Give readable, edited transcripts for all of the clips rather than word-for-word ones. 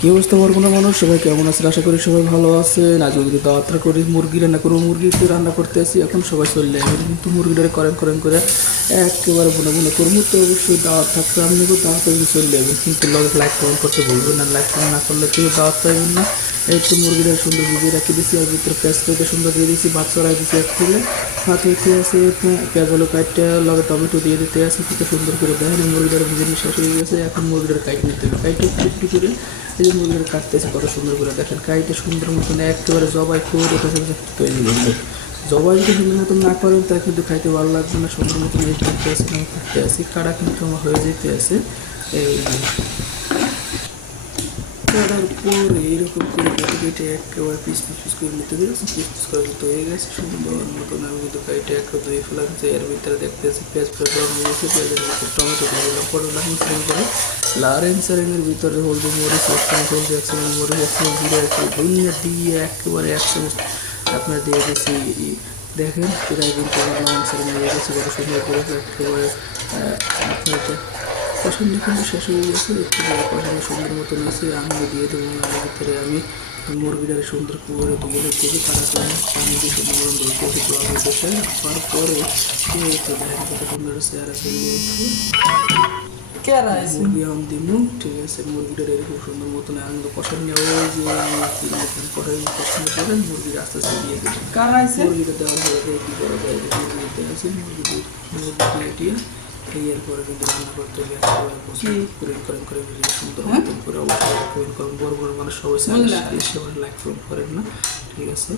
কি অবস্থা বরগুনা মানুষ সবাই কেমন আছে? আশা করি সবাই ভালো আছেন। আজ যদি দাওয়াতটা করি মুরগি রান্না করবো, মুরগিতে রান্না করতে আসি এখন সবাই চললে কিন্তু মুরগিটারে করেন করেন করে একেবারে বুনে বুনে করবো। তো অবশ্যই দাওয়াত থাকতে আমি নেবো, দাওয়াতে যদি চলে যাবে কিন্তু লাইক কমেন্ট করতে ভুলবেন না। লাইক কমেন্ট না করলে কেউ দাওয়াত পাইবেন না। এই তো মুরগিটা সুন্দর ভিজিয়ে রাখি দিয়েছি, আর ভিতরে পেঁয়াজ কেটে সুন্দর দিয়ে দিয়েছি, ভাত চড়াই দিয়েছি এক ফুলে ভাত হইতে আছে। পেঁয়াজ আলু কাটতে লগে টমেটো দিয়ে দিতে আছে, কত সুন্দর করে দেখেন মুরগিটার ভিজে শেষ হয়ে গেছে। এখন মুরগিটার কাইট নিতে হবে, কাইটে একটু করে এই যে মুরগিটা কাটতেছে কত সুন্দর করে দেখেন, কাইটে সুন্দর মতন একেবারে জবাই করে তৈরি করবে। জবাই যদি সুন্দর মতন না করেন তা কিন্তু খাইতে ভালো লাগবে না। সুন্দর মতন এই করতে আসি, আমি করতে আসি, কাটা কিন্তু আমার হয়ে যেতে আছে। এই কাটার পরে এইরকম করে কেটে কেটে একেবারে পিস পিস পিস করে নিতে দিয়েছি, পিস পিস করে নিতে হয়ে গেছে সুন্দর মতন। আমি কিন্তু কাইটে একটা ধুয়ে ফেলাম যে এর ভিতরে দেখতেছি পেঁয়াজ ফেয়াজ গরম হয়ে গেছে, পেঁয়াজের ভিতরে টমেটো দিয়ে দিলাম, পটল মিশ্রণ করে লারেন সারেনের ভিতরে হলুদ মরিচ এক চামচ, হলদি এক চামচ, মরিচ এক চামচ, জিরা এক চামচ, ধনিয়া দিয়ে একেবারে এক চামচ আপনার দিয়ে গেছি। দেখেন প্রায় কিন্তু লারেন সারেন হয়ে গেছে কত সুন্দর করে একেবারে আপনার পছন্দ কিন্তু শেষ হয়ে গেছে। একটু পছন্দ সুন্দর মতন আছে, আমি দিয়ে দেবো। এর ভিতরে আমি মুরগিটারে সুন্দর করে ধুয়ে রেখেছি, তারা পানি দিয়ে সুন্দর মতন ধুইতেছি, জল হইতেছে। তারপরে দেখেন কত সুন্দর চেয়ারা চলে গেছে, মুরগি আম দিমু। ঠিক আছে, মুরগিটার এরকম সুন্দর মতন আনন্দ পছন্দ নেওয়া যে কড়াই পছন্দ করেন মুরগির আস্তে আস্তে দিয়ে দেবেন। মুরগিটা দেওয়ার পরে কী করা যায়, মুরগি দিতে আছে, মুরগি দিয়ে দিয়ে এরপরে কিন্তু রান্না করতে হবে একেবারে করে সুন্দর মতন করে। অবশ্যই কমেন্ট করেন, বড় বড় মানুষ সবাই সবাই লাইক কমেন্ট করেন না, ঠিক আছে।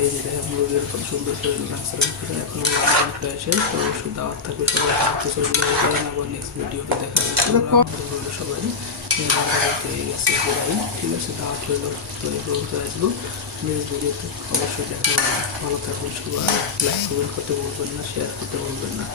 এই যে দেখেন মুরগির কত সুন্দর করে রান্না করে এখন রান্না আসে। তো অবশ্যই দাওয়াত থাকবে, সবাই হাতে চলে করেন। আবার নেক্সট ভিডিওতে দেখা যাবে সবাই হয়ে গেছে প্রায়, ঠিক আছে। দাওয়াত হইলো তো এগুলোতে আসবো নেক্সট ভিডিওতে, অবশ্যই দেখা ভালো থাকবেন সবাই। লাইক কমেন্ট করতে বলবেন না, শেয়ার করতে বলবেন না।